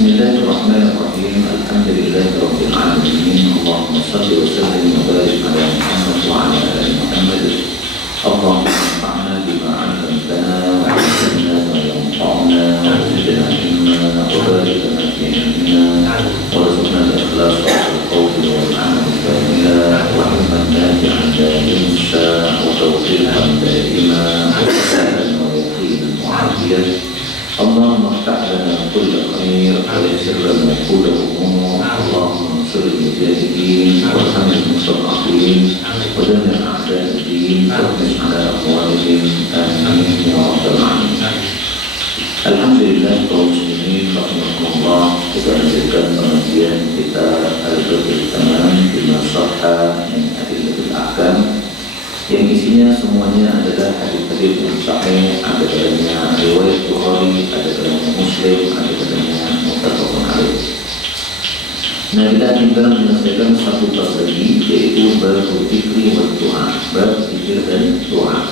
Bismillahirrahmanirrahim. Alhamdulillahirabbil alamin. Allahumma shalli wa sallim wa barik ala Muhammad wa ala ali Muhammad. Allahumma anfa'na bima 'allamtana wa 'allimna ma yanfa'una wa zidna ilma wa barik lana fi ilmina wa rzuqna al-ikhlas wal qawli wal 'amali kamila wa ilman nafi'an da'iman wa tawfiqan da'iman wa yaqinan wa 'afiyan. Allahumma iftah lana kulla khair wa yassir lana kulla umur. Allahumma ansur al-mujahidin warhamil mustad'afin wa dammir a'da'ad-din waghfir ala amwalihim. Amin ya rabbal alamin. Alhamdulillah kaum muslimin rahimakumullah, kita lanjutkan pengajian kita Al-Baqi Tamam bima sahha min adillatil ahkam, yang isinya semuanya adalah hadis-hadis yang sahih, ada dalamnya riwayat Bukhari, ada dalamnya Muslim, ada dalamnya muttafaqun alaih. Nah, kita tinggal menyelesaikan satu bab lagi, yaitu bab dzikri wa doa, bab dzikir dan doa.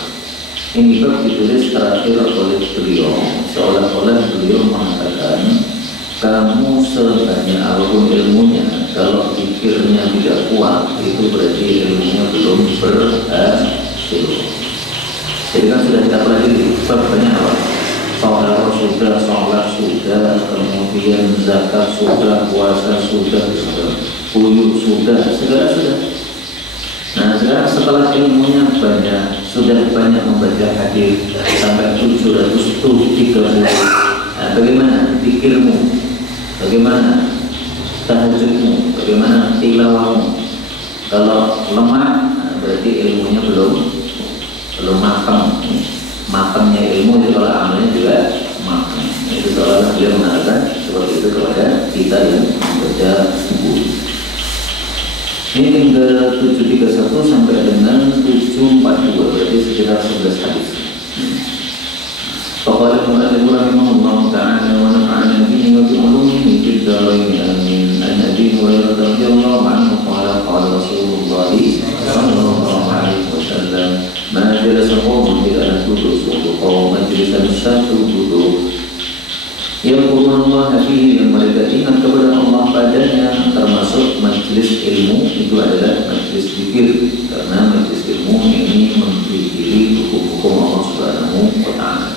Ini bab ditulis terakhir oleh beliau, seolah-olah beliau mengatakan, kamu sebanyak apapun ilmunya, kalau pikirnya tidak kuat, itu berarti ilmunya belum berhasil. Jadi kan sudah kita pelajari banyak apa? Saudara sudah, sholat sudah, kemudian zakat sudah, puasa sudah, buyut sudah, segala sudah. Nah, sekarang setelah ilmunya banyak, sudah banyak membaca hadis sampai 730. Nah, bagaimana pikirmu? Bagaimana tahajudmu? Bagaimana tilawahmu? Kalau lemah, berarti ilmunya belum matang. Matangnya ilmu itu kalau amalnya juga matang. Itu seolah beliau mengatakan seperti itu kepada kita yang membaca buku. Ini tinggal 731 sampai dengan 742, berarti sekitar 11 hadis. فقال المؤلف رحمه الله تعالى ونفعنا به وبعلومه في الدارين آمين. عن أبي هريرة رضي الله عنه قال قال رسول الله صلى الله عليه وسلم ما جلس قوم إلا duduk suatu kaum majlisan satu duduk yaquluna Allah fihi, yang mereka ingat kepada Allah padanya, termasuk majlis ilmu itu adalah majlis zikir, karena majlis ilmu ini mempelajari hukum-hukum Allah Subhanahu wa ta'ala.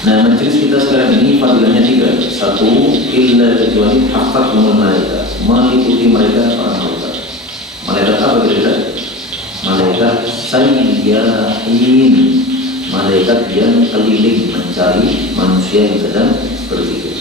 Nah, majelis kita sekarang ini fadilahnya 3. 1, illa kecuali hafathumul malaika, mengikuti mereka para malaikat. Malaikat apa kira-kira? Malaikat sayyahin, malaikat yang keliling mencari manusia yang sedang berzikir.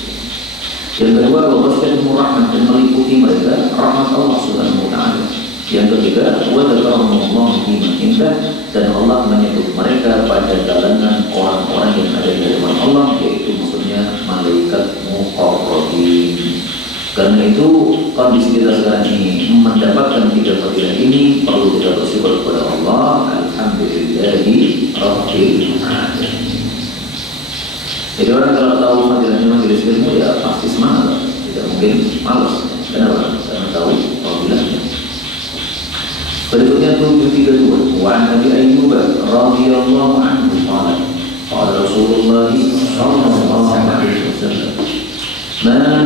Yang kedua, wabasyatumur rahmat, dan meliputi mereka rahmat Allah Subhanahu wa ta'ala. Yang ketiga, wa dzakarahumullahu fi man indah, dan Allah menyebut mereka pada kalangan orang-orang yang ada di hadapan Allah, yaitu maksudnya malaikat muqarrabin. Karena itu kondisi kita sekarang ini mendapatkan 3 fadilah ini, perlu kita bersyukur kepada Allah. Alhamdulillahi rabbil alamin. Jadi orang kalau tahu fadilahnya majelis ilmu ya pasti semangat, tidak mungkin malas. Kenapa? Karena tahu fadilahnya. Berikutnya 732. Wa an Abi Ayyub radhiyallahu anhu qala qala Rasulullah sallallahu alaihi wasallam,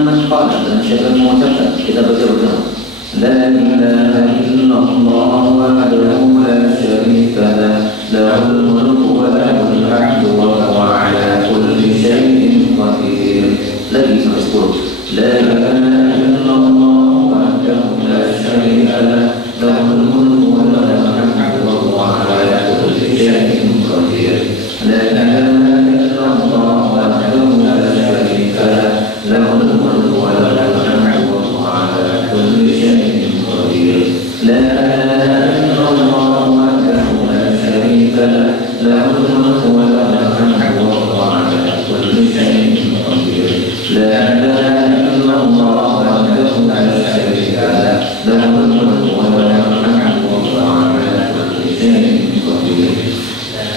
man qala, dan siapa yang mengucapkan, kita baca bersama, la ilaha illallah wahdahu la syarika lah, lahul mulku wa lahul hamdu wa huwa ala kulli syai'in qadir. Lagi sampai 10. La ilaha illallah wahdahu la syarika lah, lahul mulku wa lahul hamdu wa huwa ala kulli syai'in qadir. La ilaha illallah wahdahu la syarika lah, lahul mulku wa lahul hamdu wa huwa ala kulli syai'in qadir. La ilaha illallah wahdahu la syarika lah, lahul mulku wa lahul hamdu wa huwa ala kulli syai'in qadir. La ilaha illallah wahdahu la syarika lah, lahul mulku wa lahul hamdu wa huwa ala kulli syai'in qadir.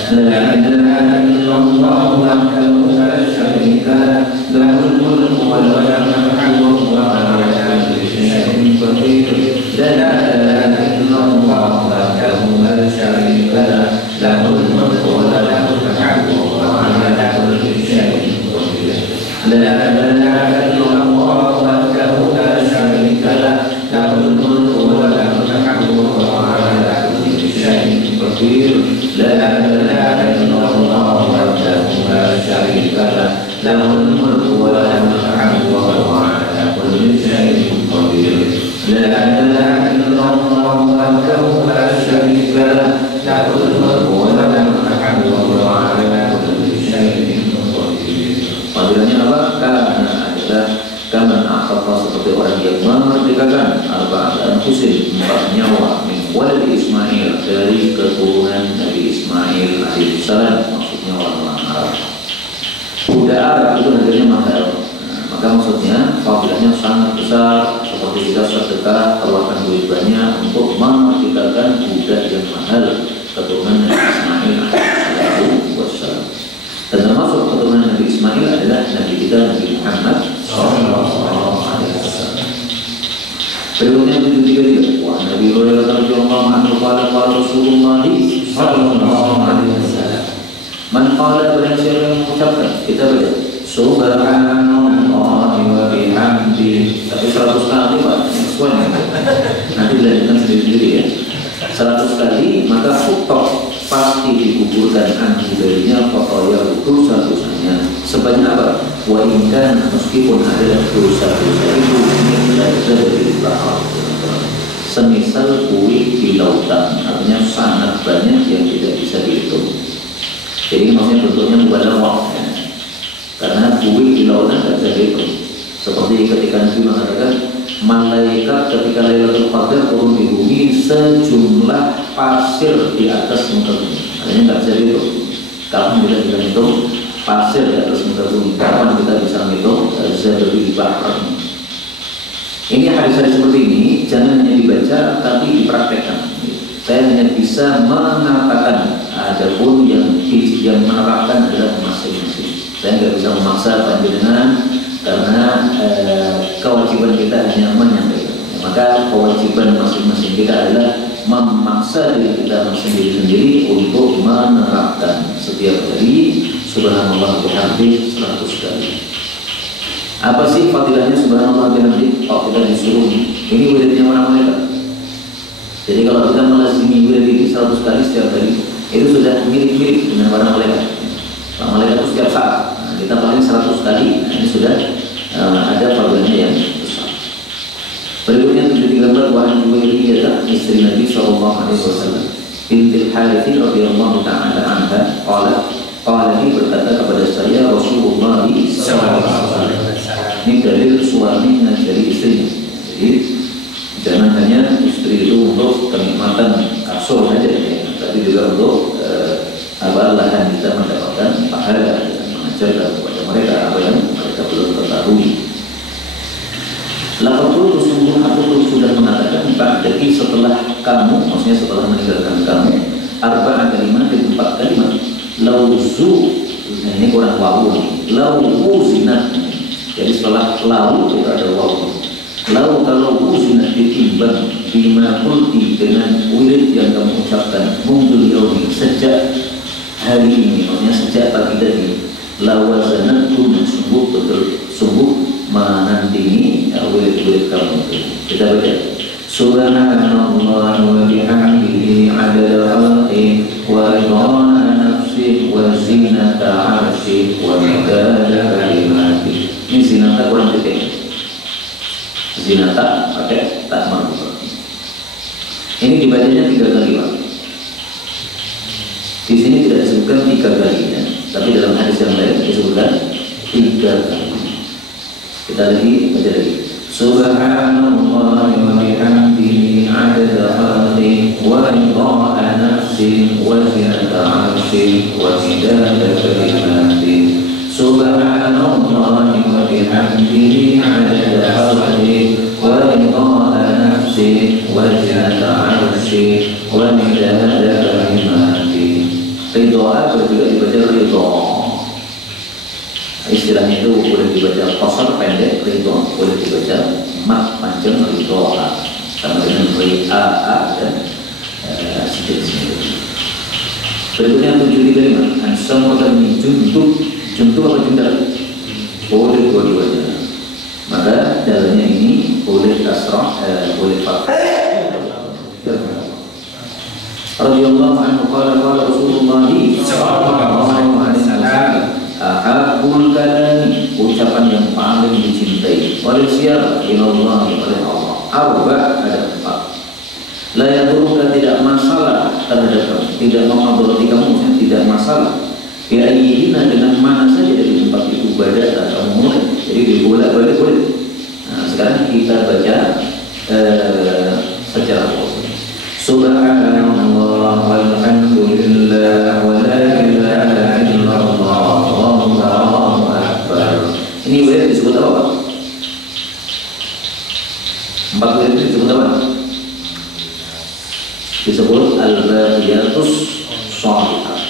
La ilaha illallah wahdahu la syarika lah, lahul mulku wa lahul hamdu wa huwa ala kulli syai'in qadir. La ilaha illallah wahdahu la syarika lah, lahul mulku wa lahul hamdu wa huwa ala kulli syai'in qadir. La ilaha illallah maksudnya fadilahnya sangat besar, seperti kita sedekah keluarkan duit banyak untuk memerdekakan budak yang mahal, keturunan Nabi Ismail alaihi wassalam. Dan termasuk keturunan Nabi Ismail adalah Nabi kita Nabi Muhammad sallallahu alaihi wasallam. Berikutnya 73 wa Nabi Hurairah radhiyallahu anhu qala Rasulullah sallallahu alaihi wasallam, man qala, barang siapa yang mengucapkan, kita baca subhanallahi wa bihamdihi, tapi 100 kali Pak, sesuai nanti dilanjutkan sendiri-sendiri ya. 100 kali maka hukum pasti digugurkan anhu darinya khotoya dosa-dosanya sebanyak apa? Wa inkan, meskipun ada dosa-dosa itu belajar dari belakang semisal kuih di lautan, artinya sangat banyak yang tidak bisa dihitung. Jadi maksudnya bentuknya mubalaghah ya. Karena kuih di lautan tidak bisa dihitung. Seperti ketika Nabi mengatakan malaikat ketika Lailatul Qadar turun di bumi sejumlah pasir di atas muka bumi. Artinya nggak bisa dihitung. Kapan kita bisa hitung pasir di atas muka bumi? Kapan kita bisa hitung Zabadil Bahar? Ini hadis-hadis seperti ini jangan hanya dibaca tapi dipraktekkan. Saya hanya bisa mengatakan, adapun yang menerapkan adalah masing-masing. Saya nggak bisa memaksa panjenengan karena kewajiban kita hanya menyampaikan. Maka kewajiban masing-masing kita adalah memaksa diri kita sendiri-sendiri untuk menerapkan setiap hari subhanallah bihamdihi 100 kali. Apa sih fadilahnya subhanallah bihamdihi? Oh, kita disuruh ini wiridnya orang malaikat. Jadi kalau kita melazimi wirid ini 100 kali setiap hari, itu sudah mirip-mirip dengan para malaikat. Para malaikat itu setiap saat. Kita paling 100 kali, ini sudah ada fadilahnya yang besar. Berikutnya 73 wa an Juwairiyah, istri Nabi sallallahu alaihi wasallam, bintil Harits radhiyallahu ta'ala anha, qala ini berkata kepada saya Rasulullah sallallahu alaihi wasallam. Ini dalil suaminya dari istrinya. Jadi jangan hanya istri itu untuk kenikmatan kasur saja ya, tapi juga untuk lahan kita mendapatkan pahala dan mengajarkan kepada mereka apa yang mereka belum ketahui. Laqad sungguh aku sudah mengatakan ba'daki setelah kamu, maksudnya setelah meninggalkan kamu, arba'a kalimat, 4 kalimat. Lauzu, nah ini kurang wawu nih. Lauzinat. Jadi setelah lau itu ada wawu. Lau kalau uzinat ditimbang bima kulti dengan wirid yang kamu ucapkan mungkul yaumi sejak hari ini, maksudnya sejak pagi tadi. Lawazanatun, sungguh betul, sungguh menandingi wirid-wirid kamu itu. Kita baca subhanallah wa bihamdihi adada khalqi wa ridwana nafsi wa zinata arshi wa midada kalimati. Ini zinata kurang titik. Zinata pakai tak marfu'ah. Ini dibacanya 3 kali Pak. Di sini tidak disebutkan 3 kali ya, tapi dalam hadis yang lain disebutkan 3 kali. Kita lagi baca lagi. Subhanallah wa bihamdihi adada khalqi wa ridha nafsi wa zinata arshi wa midada kalimati. Subhanallah wa bihamdihi adada khalqi wa ridha nafsi wa zinata arshi wa midada kalimati. Ridha juga dibaca ridha. Istilahnya itu boleh dibaca qasar pendek ridha, boleh dibaca mat panjang ridha, sama dengan ridha dan sedikit. Berikutnya 75 ansam dan juntuk apa jundal? Boleh dua-duanya. Maka dalamnya ini boleh kasrah, boleh fathah. Radhiyallahu anhu qala Rasulullah sallallahu alaihi wasallam, ahabul kalami, ucapan yang paling dicintai oleh siapa? Ilallah, oleh Allah. Arba, ada 4. La yaduruka, tidak masalah terhadap kamu, tidak memadoroti kamu, maksudnya tidak masalah. Biayihina, dengan mana saja dari tempat itu baca kamu mulai. Jadi dibolak-balik boleh. Nah, sekarang kita baca secara khusus. Subhanallah walhamdulillah wa la ilaha illallah wallahu akbar. Ini boleh disebut apa Pak? 4 wirid itu disebut apa? Disebut al-baqiyatus sholihah.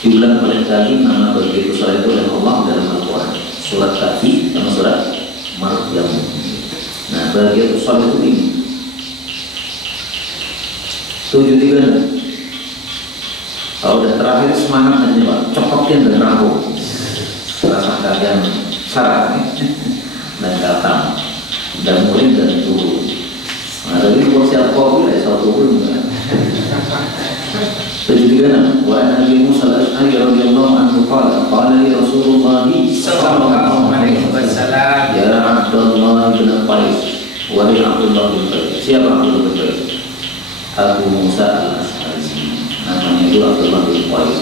Diulang paling kali nama bagian soleh itu oleh Allah dalam Al-Quran, surat Kahfi sama surat Maryam. Nah, bagian soleh itu ini 73. Kalau udah terakhir semangat aja Pak, copotin dan rampung. Rasa kalian syarat dan katam dan murid dan turun. Nah, tapi kalau siap kopi ya satu turun. 73. Wa Nabi Musa al-Ash'ari radhiyallahu anhu qala li Rasulullah sallallahu alaihi wasallam ya Abdullah bin Qais wa li Abdullah bin Qais. Siapa Abdullah bin Qais? Abu Musa al-Ash'ari. Namanya itu Abdullah bin Qais.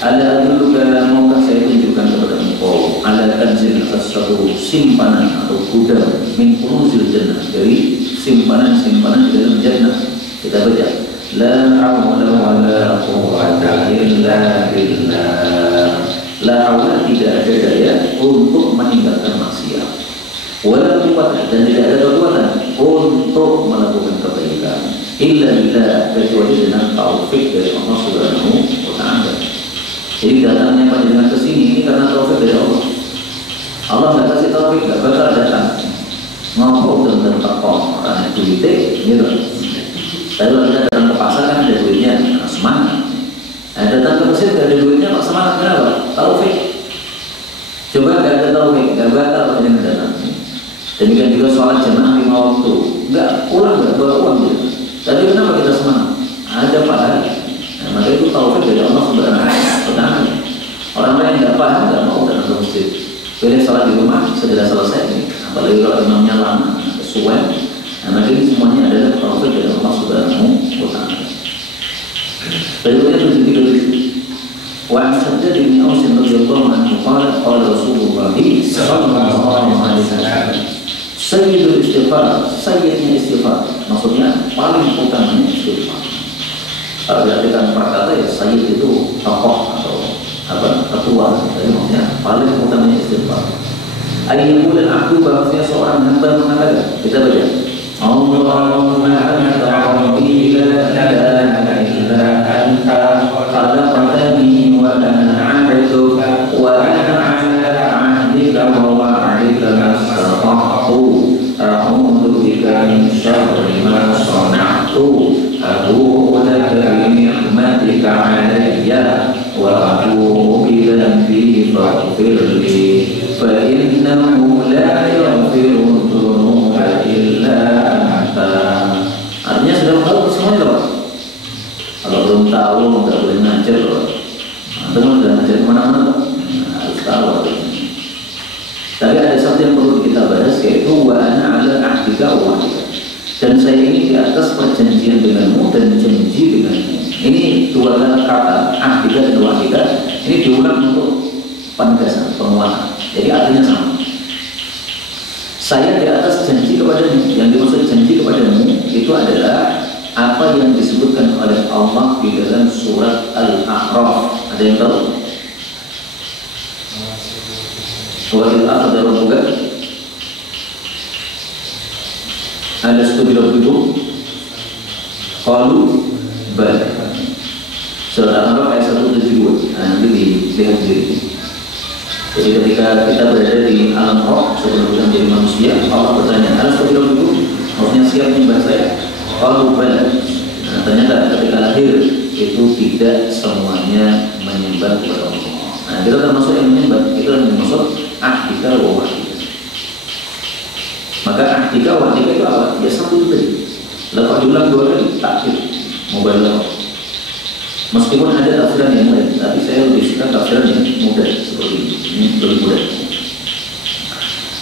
Ada dulu maukah saya tunjukkan kepada engkau ala kanzil atas satu simpanan atau gudang min kunuzil jannah, dari simpanan-simpanan di dalam jannah. Kita baca la hawla wa la quwwata illa billah. La hawla, tidak ada daya untuk meninggalkan maksiat, wala quwwata, dan tidak ada kekuatan untuk melakukan kebaikan, illa billah, kecuali dengan taufik dari Allah Subhanahu wa ta'ala. Jadi datangnya panjenengan ke sini ini karena taufik dari Allah. Allah nggak kasih taufik, nggak bakal datang. Ngopo dan teko karena duitnya, gitu. Tapi kalau kita datang ke pasar kan ada duitnya, semangat. Nah, datang ke Mesir nggak ada duitnya, kok semangat, kenapa? Taufik. Coba nggak ada taufik, nggak bakal panjenengan datang. Demikian juga sholat jamaah 5 waktu, nggak pulang, nggak bawa uang gitu. Tapi kenapa kita semangat? Ada pahala. Nah, maka itu taufik dari Allah Subhanahu wa ta'ala. Orang lain nggak paham, nggak mau datang ke masjid. Boleh sholat di rumah, sudah selesai nih. Apalagi kalau imamnya lama, sesuai. Nah, maka ini semuanya adalah taufik dari Allah Subhanahu wa ta'ala. Berikutnya 73. Wa Shaddad bin Aus radhiyallahu anhu qala Rasulullah sallallahu alaihi wasallam sayyidul istighfar, sayyidnya istighfar, maksudnya paling utamanya istighfar. Kalau diartikan perkata ya sayyid itu tokoh atau apa, ketua, tapi maksudnya paling utamanya istighfar. Ayyul al-abdu, bahwasanya seorang hamba mengatakan, kita baca Allahumma anta rabbi la ilaha illa anta khalaqtani wa ana 'abduka wa ana 'ala 'ahdika wa wa'dika mastata'tu a'udzu bika min syarri ma sana'tu abu'u laka bi ni'matika 'alayya wa abu'u bi dhanbi faghfir li fa innahu la yaghfiru dhunuba illa anta. Artinya sudah tahu semuanya loh. Kalau belum tahu nggak boleh ngajar loh. Teman sudah ngajar kemana-mana loh. Harus tahu. Tapi ada satu yang perlu kita bahas, yaitu wa ana 'ala 'ahdika wa wa'dika. Dan saya ini di atas perjanjian denganmu dan janji denganmu. Ini dua kata, ahdika dan wa'dika, ini diulang untuk penegasan, penguatan. Jadi artinya sama. Saya di atas janji kepadamu. Yang dimaksud janji kepadamu itu adalah apa yang disebutkan oleh Allah di dalam surat Al-A'raf. Ada yang tahu? Surat Al-A'raf ada juga. Ada setuju itu. Qalu bal. Surat Al-A'raf ayat 172. Nah, nanti dilihat sendiri. Jadi ketika kita berada di alam roh sebelum kita menjadi manusia, Allah bertanya, "Alas setuju itu?" Maksudnya siap menyembah saya? Qalu bal. Nah, ternyata ketika lahir itu tidak semuanya menyembah kepada Allah. Nah, kita termasuk yang menyembah, itu yang dimaksud ahdika wa wa'dika. Maka ahdika wa wa'dika itu apa? Ya satu tadi. Lepas diulang 2 kali, takhir, mubalah. Meskipun ada tafsiran yang lain, tapi saya lebih suka tafsiran yang mudah seperti ini. Ini lebih mudah.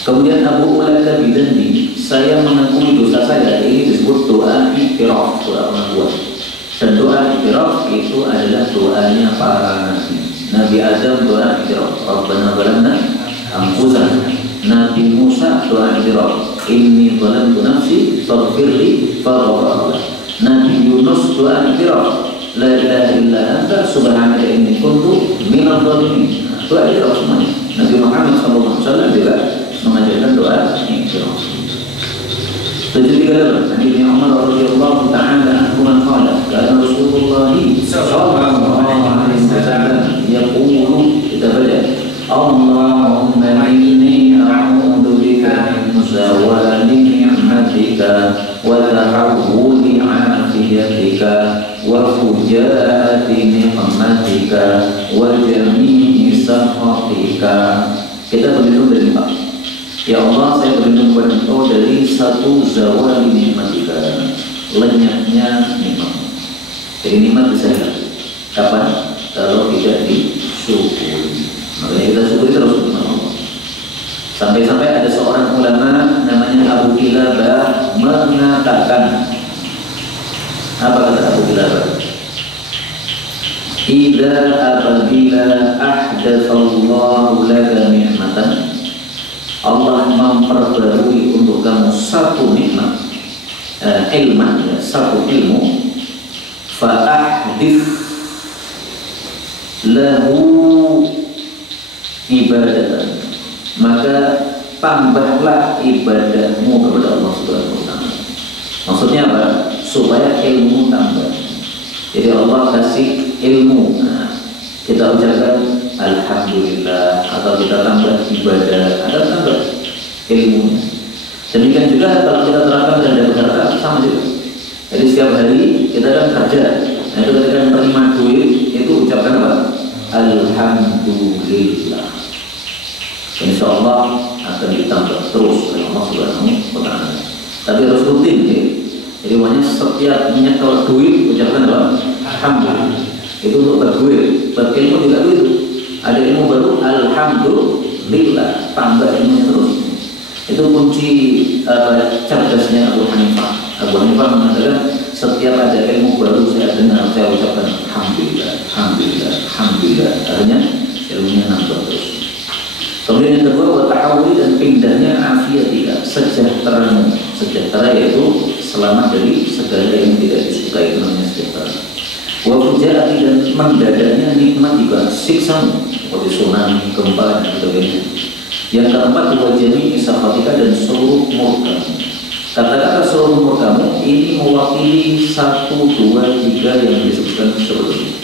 Kemudian Abu Ulaka bidandi, saya mengakui dosa saya. Ini disebut doa iktiraf, doa pengakuan. Dan doa iktiraf itu adalah doanya para nabi. Nabi Adam doa iktiraf, Rabbana zalamna anfusana. Nabi Musa doa iktiraf, inni zalamtu nafsi faghfirli faghfara lahu. Nabi Yunus doa iktiraf, la ilaha illa anta subhanaka inni kuntu minadh dhalimin. Doa iktiraf semuanya. Nabi Muhammad SAW juga mengajarkan doa iktiraf. 738 Nabi Umar radhiyallahu ta'ala anhu qala kana Rasulullah sallallahu alaihi wasallam yaqulu, kita baca, Allahumma inni a'udzu bika min zawali ni'matika wa tahawuli 'afiyatika wa fujaati ni'matika wa jami'i sakhatika. Kita berlindung dari empat. Ya Allah, saya berlindung kepada Engkau dari satu zawali nikmatika, lenyapnya nikmat. Jadi nikmat bisa hilang. Kapan? Kalau tidak disyukuri. Makanya kita syukuri terus kepada Allah. Sampai-sampai ada seorang ulama namanya Abu Kilabah mengatakan, apa kata Abu Kilabah? Idza apabila ahdatsallahu laka ni'matan, Allah memperbarui untuk kamu satu nikmat, satu ilmu, fa'ahdith lahu ibadatan, maka tambahlah ibadahmu kepada Allah Subhanahu wa ta'ala. Maksudnya apa? Supaya ilmu tambah. Jadi Allah kasih ilmu, kita ucapkan alhamdulillah, atau kita tambah ibadah, atau tambah ilmu. Demikian juga kalau kita terapkan dalam harta, sama juga. Jadi setiap hari kita kan kerja, nah itu ketika menerima duit itu ucapkan apa? Alhamdulillah. Insya Allah akan ditambah terus oleh Allah Subhanahu wa ta'ala. Tapi harus rutin ya. Jadi makanya setiap nyetor duit ucapkan apa? Alhamdulillah. Itu untuk berduit, berilmu juga begitu. Ada ilmu baru, alhamdulillah, tambah ilmunya terus. Itu kunci cerdasnya Abu Hanifah. Abu Hanifah mengatakan setiap ada ilmu baru saya dengar, saya ucapkan alhamdulillah, alhamdulillah, alhamdulillah. Artinya ilmunya nambah terus. Kemudian yang kedua, watahawuli, dan pindahnya afiatika, sejahteramu. Sejahtera yaitu selamat dari segala yang tidak disukai, itu namanya sejahtera. Wa fujaati, dan mendadaknya nikmat juga siksamu, seperti tsunami, gempa, dan sebagainya. Yang keempat, wa jami'i sakhatika, dan seluruh murkamu. Kata-kata seluruh murkamu ini mewakili 1, 2, 3 yang disebutkan sebelumnya.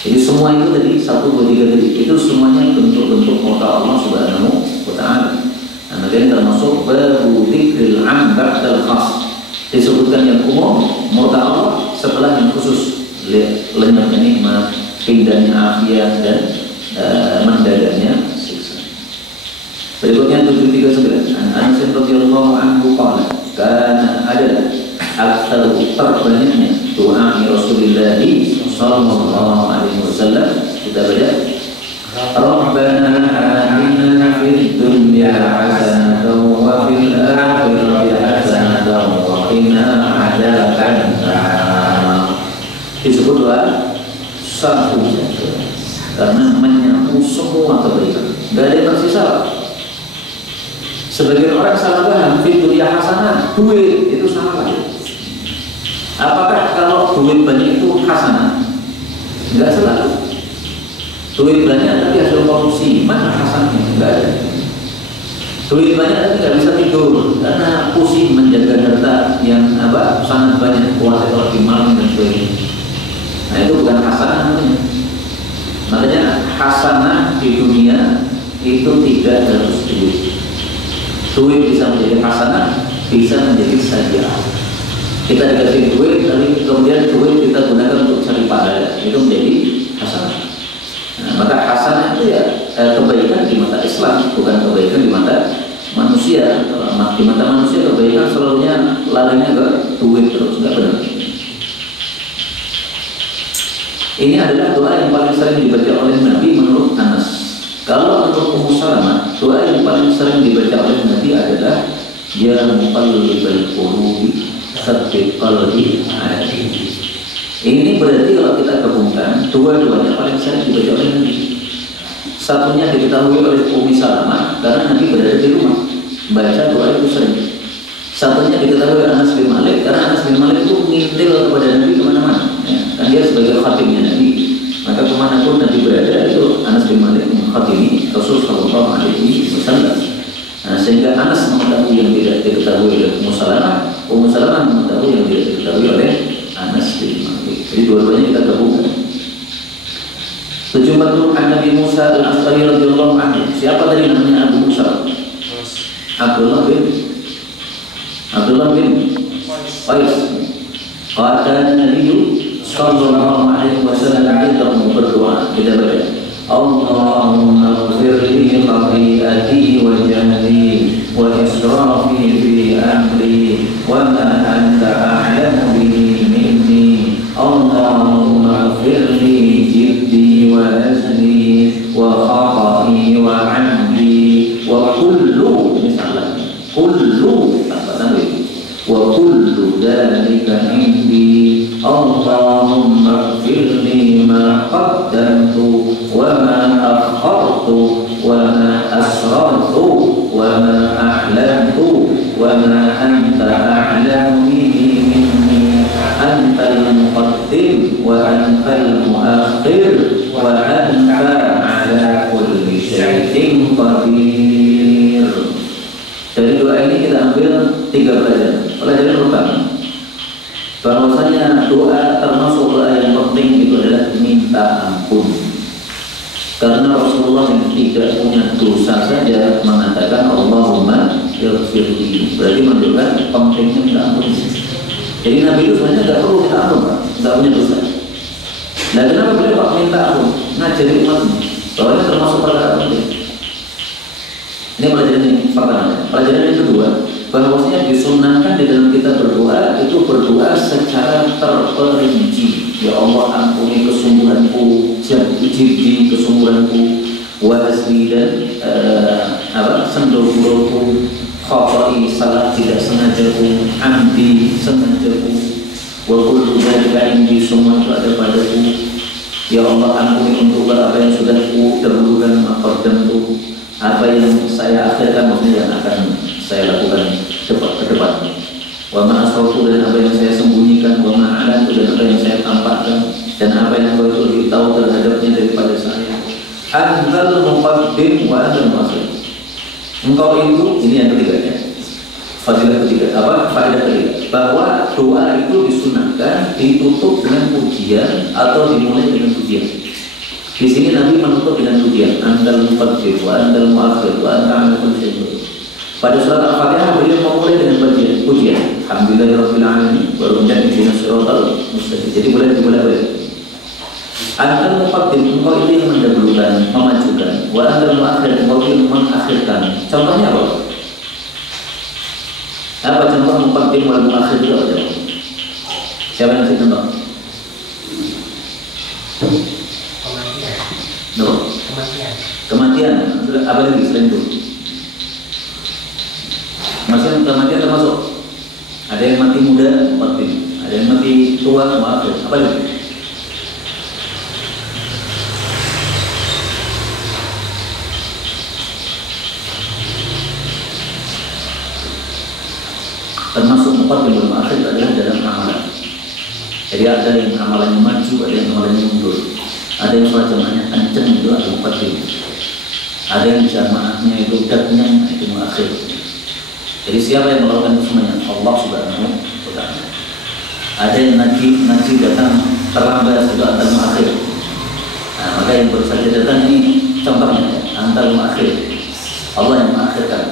Jadi semua itu tadi 1, 2, 3 tadi itu semuanya bentuk-bentuk murka Allah Subhanahu wa ta'ala. Nah, makanya termasuk baru dzikril 'am ba'dal khas. Disebutkan yang umum murka Allah setelah yang khusus, lenyapnya nikmat, pindahnya afiat, dan mendadaknya siksa. Berikutnya 739. Anas radhiyallahu anhu qala, kana adalah aktsar terbanyaknya doa Rasulullah sallallahu alaihi wasallam, kita baca, Rabbana atina fid dunya hasanatan wa fil akhirati hasanatan wa qina adzabannar. Disebut doa satu karena menyapu semua kebaikan, tidak ada yang tersisa. Sebagian orang salah paham, fid dunya hasanah, duit itu salah. Apakah kalau duit banyak itu hasanah? Enggak selalu. Duit banyak tapi hasil korupsi, mana hasanahnya? Enggak ada. Duit banyak tapi nggak bisa tidur karena pusing menjaga harta yang sangat banyak, kuat atau di malam dan sebagainya. Nah itu bukan hasanah namanya. Makanya hasanah di dunia itu tidak harus duit. Duit bisa menjadi hasanah, bisa menjadi sajiah. Kita dikasih duit, tapi kemudian duit kita gunakan untuk cari pahala, itu menjadi hasanah. Nah, maka hasanah itu ya kebaikan di mata Islam, bukan kebaikan di mata manusia. Di mata manusia kebaikan selalunya larinya ke duit terus, nggak benar. Ini adalah doa yang paling sering dibaca oleh Nabi menurut Anas. Kalau untuk Ummu Salamah, doa yang paling sering dibaca oleh Nabi adalah Ya muqallibal qulubi tsabbit qalbi ala dinik. Ini berarti kalau kita gabungkan dua-duanya paling sering dibaca oleh Nabi. Satunya diketahui oleh Ummu Salamah karena Nabi berada di rumah baca doa itu sering. Satunya diketahui oleh Anas bin Malik karena Anas bin Malik itu ngintil kepada Nabi kemana-mana. Kan dia sebagai khatimnya Nabi, maka kemanapun Nabi berada itu Anas bin Malik mengkhatimi Rasul Sallallahu Alaihi Wasallam. Nah, sehingga Anas mengetahui yang tidak diketahui oleh Ummu Salamah, Ummu Salamah mengetahui yang tidak diketahui oleh Anas bin Malik. Jadi dua-duanya kita gabungkan. 74 an Nabi Musa al-Ash'ari radhiyallahu anhu. Siapa tadi namanya Abu Musa? Abdullah bin Qais. Qala Nabi sallallahu alaihi wasallam kita berdoa, kita baca Allahumma ighfir li khati'ati wa jahli wa israfi fi amri wa ma anta a'lamu bihi minni Allahumma ighfir li jiddi wa azli wa khata'i wa 'amdi wa kullu misalnya kullu tanpa tanwin wa kullu dzalika indi Allahumma ighfir li ma qaddamtu wa ma akhartu wa ma asrartu wa ma a'lantu wa ma anta a'lamu bihi minni antal muqaddim wa antal muakhir wa anta ala kulli syai'in qadir. Dari doa ini kita ambil 3 pelajaran. Pelajaran pertama, bahwasanya doa termasuk doa yang penting itu adalah minta ampun. Karena Rasulullah yang tidak punya dosa saja mengatakan Allahumma ighfirli, berarti menunjukkan pentingnya minta ampun. Jadi Nabi itu sebenarnya tidak perlu minta ampun, Pak, tidak punya dosa. Nah, kenapa beliau Pak minta ampun? Ngajari umat bahwa ini termasuk perkara penting. Ini pelajaran yang pertama. Pelajaran yang kedua, bahwasanya disunahkan di dalam kita berdoa itu berdoa secara terperinci. Ya Allah, ampuni kesungguhanku, jibdi kesungguhanku, wazli dan sendogoroku, khata'i salah tidak sengajaku, amdi sengajaku, wa kullu dzalika indi, semua itu ada padaku. Ya Allah, ampuni untuk apa yang sudah ku dahulukan, maqaddamtu, apa yang saya akhirkan, maksudnya yang akan saya lakukan ke depan. Wa ma asrartu, dan apa yang saya sembunyikan, wa ma a'lantu, dan apa yang saya tampakkan, dan apa yang kau itu lebih tahu terhadapnya daripada saya. Antal muqaddim wa antal muakhir. Engkau itu, ini yang ketiganya. Fadilah ketiga, faedah ketiga, bahwa doa itu disunahkan ditutup dengan pujian atau dimulai dengan pujian. Di sini Nabi menutup dengan pujian, antal muqaddim wa antal muakhir wa anta ala kulli syai'in qadir. Pada surat Al-Fatihah beliau memulai dengan pujian, alhamdulillahirabbil alamin, baru menjadi ihdinas siratal mustaqim. Jadi boleh dimulai. Antal muqaddim, engkau itu yang mendahulukan, memajukan, wa antal muakhir, engkau itu yang mengakhirkan. Contohnya apa? Apa contoh muqaddim wal muakhir itu apa? Siapa yang kasih contoh? Kematian. Apa lagi selain itu? Maksudnya kematian termasuk. Ada yang mati muda, muqaddim. Ada yang mati tua, muakhir. Apa lagi? Termasuk muqaddim dan muakhir adalah dalam amalan. Jadi ada yang amalannya maju, ada yang amalannya mundur. Ada yang sholat jamaahnya kenceng, itu ada muqaddim. Ada yang jamaahnya itu datang, itu muakhir. Jadi siapa yang melakukan itu semuanya? Allah Subhanahu wa ta'ala. Ada yang ngaji datang terlambat, itu antar muakhir. Nah, maka yang baru saja datang ini contohnya antar muakhir. Allah yang mengakhirkan.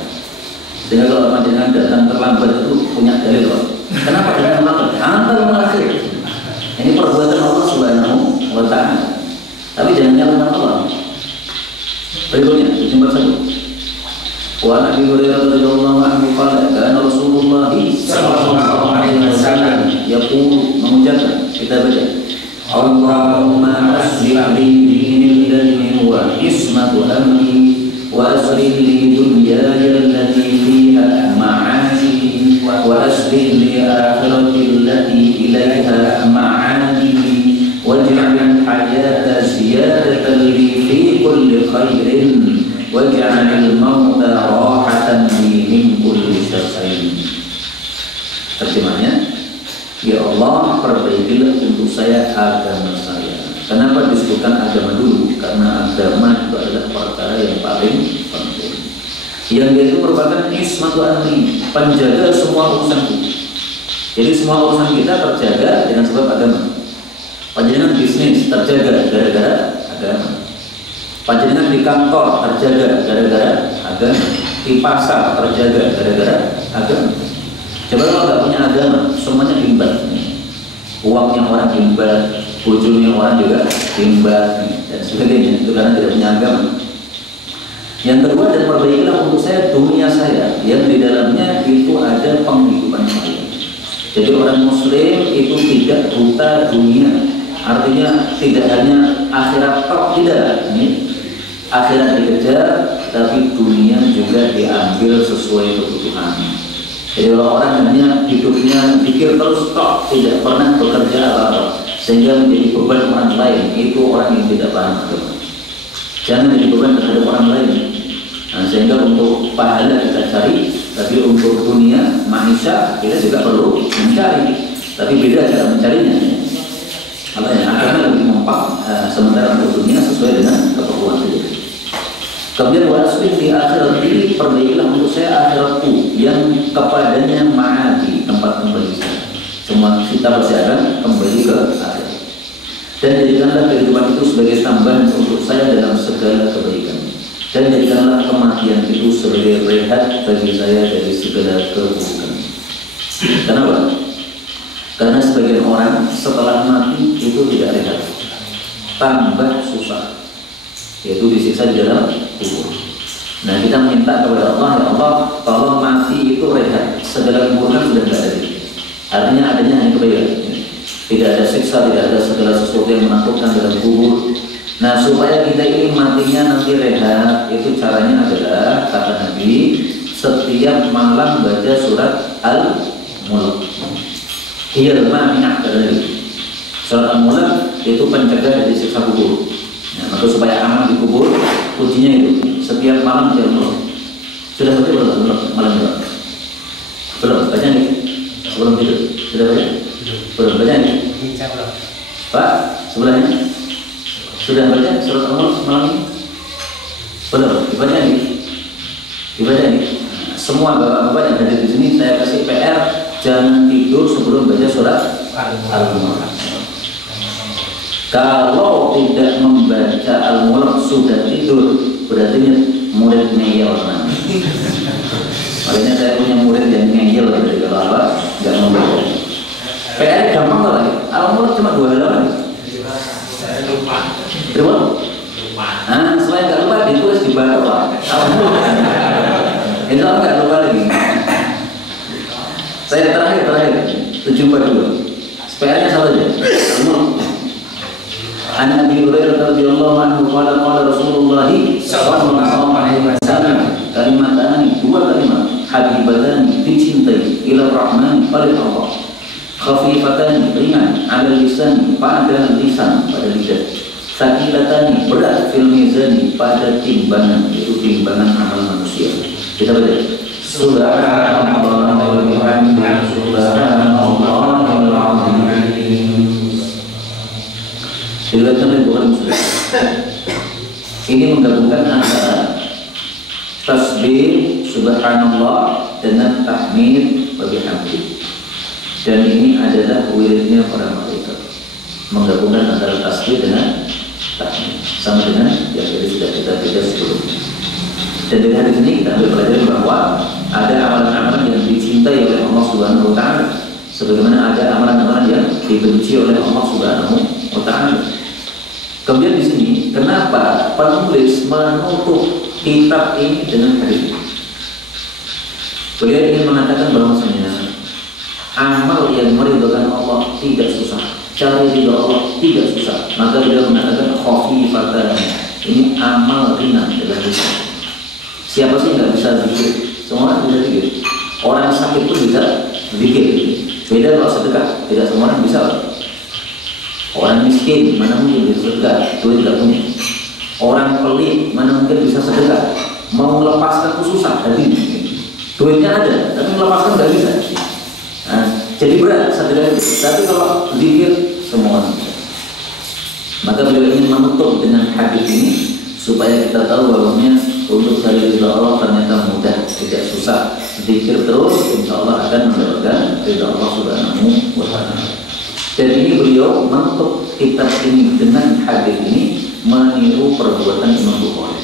Sehingga kalau panjenengan datang terlambat itu punya dalil, Pak. Kenapa datang terlambat? Antar muakhir. Ini perbuatan Allah Subhanahu wa ta'ala. Tapi jangan nyalakan Allah. Berikutnya, nomor 1. Wa Nabi Hurairah radhiyallahu anhu qala kana Rasulullah sallallahu alaihi wasallam yaqulu, mengucapkan, kita baca, Allahumma aslih li dini alladhi huwa ismatu amri wa aslih li dunyaya allati fiha ma'asi wa aslih li akhirati allati ilaiha ma'adi waj'al hayata ziyadatan li fi kulli khairin waj'alil mauta rahatan li min kulli syarrin. Terjemahnya, ya Allah, perbaikilah untuk saya agama saya. Kenapa disebutkan agama dulu? Karena agama itu adalah perkara yang paling penting. Yang dia itu merupakan ismatu amri, penjaga semua urusan kita. Jadi semua urusan kita terjaga dengan sebab agama. Panjenengan bisnis terjaga gara-gara agama. Panjenengan di kantor terjaga gara-gara agama. Di pasar terjaga gara-gara agama. Coba kalau nggak punya agama, semuanya imbat. Uangnya orang imbat, bojone orang juga imbat, dan sebagainya. Itu karena tidak punya agama. Yang kedua, dan perbaikilah untuk saya dunia saya yang di dalamnya itu ada penghidupan saya. Jadi orang muslim itu tidak buta dunia, artinya tidak hanya akhirat tok, tidak. Ini akhirat dikejar, tapi dunia juga diambil sesuai kebutuhan. Jadi kalau orang hanya hidupnya pikir terus tok, tidak pernah bekerja apa-apa, sehingga menjadi beban orang lain, itu orang yang tidak paham agama. Jangan jadi beban terhadap orang lain. Nah, sehingga untuk pahala kita cari, tapi untuk dunia, manusia kita juga perlu mencari. Tapi beda cara mencarinya. Apa ya? Agama lebih mempak, sementara untuk dunia sesuai dengan keperluan kita. Kemudian wasbih di akhirat ini, perbaikilah untuk saya akhiratku yang kepadanya ma'adi, tempat kembali saya. Semua kita pasti akan kembali ke akhirat. Dan jadikanlah kehidupan itu sebagai tambahan untuk saya dalam segala kebaikan. Dan jadikanlah kematian itu sebagai rehat bagi saya dari segala keburukan. Kenapa? Karena sebagian orang setelah mati itu tidak rehat, tambah susah, yaitu disiksa di dalam kubur. Nah, kita minta kepada Allah, ya Allah, tolong mati itu rehat, segala keburukan sudah tidak ada. Artinya adanya hanya kebaikan. Tidak ada siksa, tidak ada segala sesuatu yang menakutkan dalam kubur. Nah, supaya kita ini matinya nanti rehat, itu caranya adalah, kata Nabi, setiap malam baca surat Al-Mulk. Hiyal ma'minah, kata Nabi. Surat Al-Mulk itu pencegah dari siksa kubur. Nah, maka supaya aman di kubur, kuncinya itu setiap malam baca Al-Mulk. Sudah baca belum? Malam ini belum? Baca nih? Sebelum tidur sudah baca? Belum baca nih? Pak, sebelahnya sudah baca surat Al-Mulk malam ini? Belum? Dibaca nih? Dibaca nih? Semua bapak-bapak yang ada di sini saya kasih PR, jangan tidur sebelum baca surat Al-Mulk. Kalau tidak membaca Al-Mulk sudah tidur, berarti murid ngeyel. Makanya saya punya murid yang ngeyel dari kalau apa nggak membaca. PR gampang kok lagi. Al-Mulk cuma 2 halaman. Saya lupa. Nah, selain nggak lupa ditulis di bawah Al-Mulk. Insya Allah nggak lupa lagi. Saya terakhir 742. PR-nya sama aja. An Abi Hurairah radhiyallahu anhu qala qala Rasulullah sallallahu alaihi wasallam, kalimatani, 2 kalimat, habibatani, dicintai, ila rahman, pada Allah, khafifatani, ringan, ala lisan, pada lisan, pada lidah, sakilatani, berat, fil mizani, pada timbangan, itu timbangan amal manusia. Kita baca Subhanallah wa bihamdihi, subhanallahil azim. Diriwayatkan oleh Bukhari Muslim. Ini menggabungkan antara tasbih subhanallah dengan tahmid wa bihamdihi. Dan ini adalah wiridnya para malaikat. Menggabungkan antara tasbih dengan tahmid, sama dengan yang tadi sudah kita baca sebelumnya. Dan dari hadis ini kita ambil pelajaran bahwa ada amalan-amalan yang dicintai oleh Allah Subhanahu wa taala, sebagaimana ada amalan-amalan yang dibenci oleh Allah Subhanahu wa taala. Kemudian di sini, kenapa penulis menutup kitab ini dengan hadis ini? Beliau ingin mengatakan bahwasanya amal yang meridhokan Allah tidak susah, cari ridho Allah tidak susah. Maka beliau mengatakan khafifatan, ini amal ringan dalam hidup. Siapa sih nggak bisa zikir? Semua orang bisa zikir. Orang sakit pun bisa zikir. Beda kalau sedekah, tidak semua orang bisa. Orang miskin mana mungkin bisa sedekah, duit tidak punya. Orang pelit mana mungkin bisa sedekah. Mau melepaskan itu susah, jadi duitnya ada, tapi melepaskan nggak bisa. Nah, jadi berat sedekah itu. Tapi kalau zikir semua orang bisa. Maka beliau ingin menutup dengan hadis ini supaya kita tahu bahwasanya untuk cari ridha Allah ternyata mudah, tidak susah. Zikir terus, insya Allah akan mendapatkan ridha Allah Subhanahu wa Ta'ala. Dan ini beliau menutup kitab ini dengan hadis ini meniru perbuatan Imam Bukhari.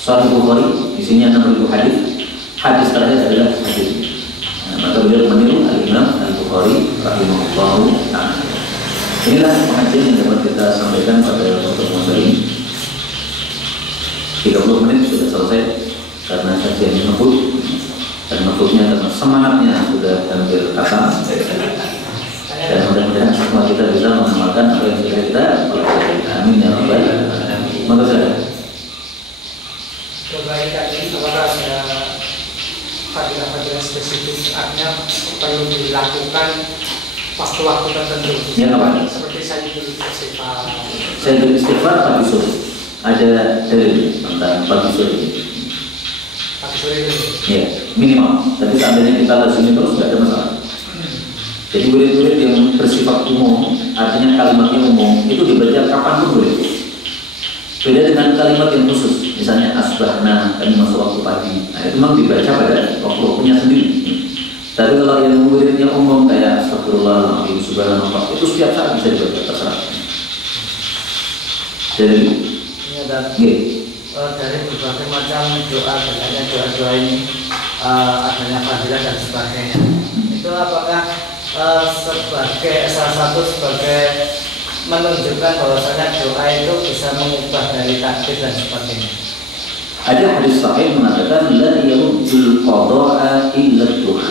Sahih Bukhari isinya 6.000 hadis. Hadis terakhir adalah hadis ini. Maka beliau meniru Al-Imam Al-Bukhari rahimahullahu ta'ala. Inilah pengajian yang dapat kita sampaikan pada pertemuan kali ini. 30 menit sudah selesai karena kajiannya ngebut dan ngebutnya karena semangatnya sudah hampir khatam. Dan mudah-mudahan semua kita bisa mengamalkan apa yang sudah kita pelajari. Amin ya rabbal alamin. Maka saja. Kebaikan ini apakah ada fadilah-fadilah spesifik, artinya perlu dilakukan waktu-waktu tertentu? Ya apa? Seperti Sayyidul Istighfar. Sayyidul Istighfar pagi sore. Ada dalil tentang pagi sore. Pagi sore itu? Ya, minimal. Tapi seandainya kita lazimi terus tidak ada masalah. Jadi wirid-wirid yang bersifat umum, artinya kalimatnya umum, itu dibaca kapan pun boleh. Beda dengan kalimat yang khusus, misalnya asbahna, kami masuk waktu pagi. Nah itu memang dibaca pada waktu-waktunya sendiri. Tapi kalau yang wiridnya umum kayak astagfirullahaladzim, subhanallah, itu setiap saat bisa dibaca, terserah. Jadi dari berbagai macam doa, adanya doa-doa ini, adanya fadilah dan sebagainya. Itu apakah sebagai salah satu sebagai menunjukkan bahwasanya doa itu bisa mengubah dari takdir dan sebagainya? Ada hadis sahih mengatakan la yaruddul qada'a illa doa.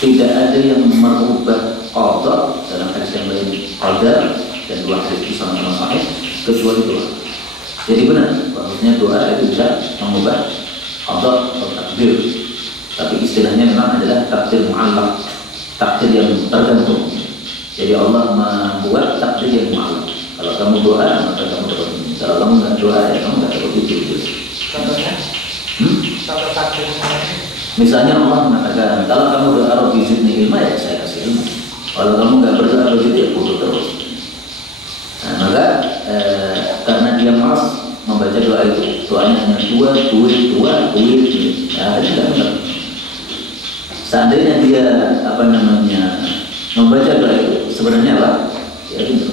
Tidak ada yang merubah qada, dalam hadis yang lain qadar, dan dua hadis itu sama-sama sahih kecuali doa. Jadi benar bahwasanya doa itu bisa mengubah qada atau takdir. Tapi istilahnya memang adalah takdir mu'allaq, takdir yang tergantung. Jadi Allah membuat takdir yang mu'allaq. Kalau kamu doa, maka kamu dapat ini. Kalau kamu nggak doa, ya kamu nggak dapat itu. Contohnya? Contoh takdir. Misalnya Allah mengatakan, kalau kamu doa Rabbi zidni ilma, ya saya kasih ilmu. Kalau kamu nggak berdoa begitu, ya bodoh terus. Nah, maka karena dia malas membaca doa itu, doanya hanya duit. Ya, ini nggak benar. Seandainya dia membaca doa itu sebenarnya apa? Ya benar.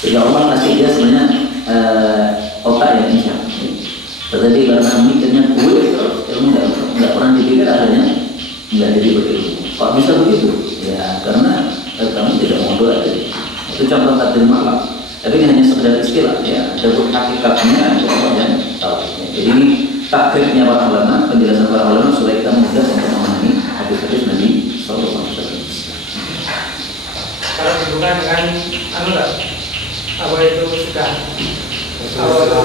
Jadi Allah kasih dia sebenarnya otak yang insya. Tetapi karena mikirnya duit terus, ilmu nggak pernah dipikir, akhirnya nggak jadi berilmu. Kok bisa begitu? Ya karena kamu tidak mau doa. Itu contoh takdir malam. Tapi ini hanya sekedar istilah, ya. Ada hakikatnya, ada Allah yang tahu. Jadi ini takrifnya para ulama, penjelasan para ulama supaya kita mudah untuk memahami hadis-hadis Nabi Sallallahu Alaihi Wasallam. Kalau dihubungkan dengan apa itu sudah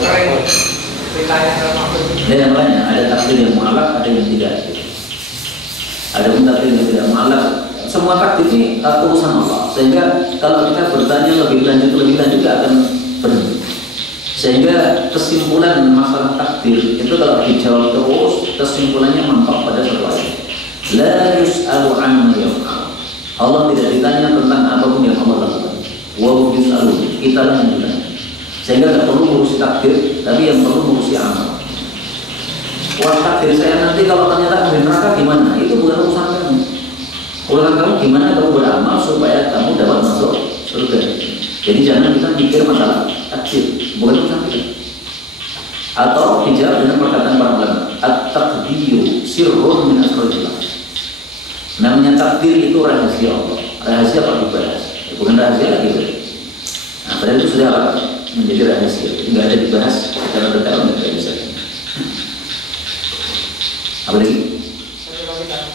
kering wilayah termasuk. Dan makanya ada takdir yang mu'allaq, ada yang tidak. Ada pun takdir yang tidak mu'allaq. Semua takdir ini urusan Allah. Sehingga kalau kita bertanya lebih lanjut akan berhenti. Sehingga kesimpulan masalah takdir itu kalau dijawab terus, kesimpulannya mentok pada satu ayat. La yus'alu amma yaf'al. Allah tidak ditanya tentang apapun yang Allah lakukan. Wa hum yus'alun. Kita lah yang ditanya. Sehingga tidak perlu ngurusi takdir, tapi yang perlu ngurusi amal. Wah, takdir saya nanti kalau ternyata di neraka gimana? Itu bukan urusan kamu. Urusan kamu gimana kamu beramal supaya kamu dapat masuk surga. Jadi jangan kita mikir masalah takdir, bukan urusan kita. Atau dijawab dengan perkataan para ulama, at-taqdiru sirrun min asrarillah. Namanya takdir itu rahasia Allah. Rahasia apa dibahas? Bukan rahasia lagi. Nah, padahal itu sudah apa? Menjadi rahasia. Tidak ada dibahas secara detail, tidak bisa. Apa lagi?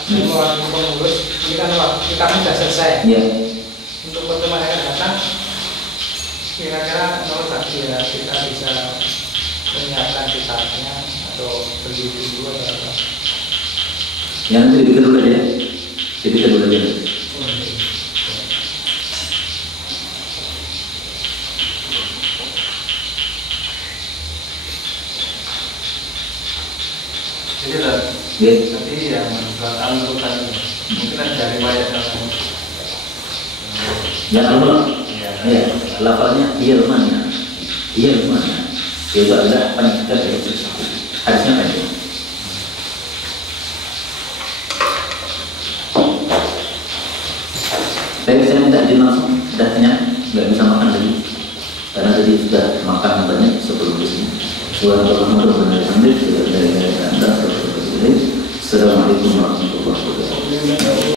Semua pengurus ini kan kita sudah selesai. Ya. Untuk pertemuan yang akan datang, kira-kira menurut saya kita bisa menyiapkan kitabnya atau beli dulu atau apa? Yang nanti dibikin dulu aja. Dibikin dulu aja. Jadi lah. Tapi yang surat Al-Quran mungkin ada riwayat yang Al-Quran, ya, lafalnya iya mana, itu adalah pencegah dari sesuatu. Hadisnya pendek. Baik, saya minta izin langsung. Sudah kenyang, nggak bisa makan lagi. Karena tadi sudah makan banyak sebelum di sini. Assalamualaikum warahmatullahi wabarakatuh.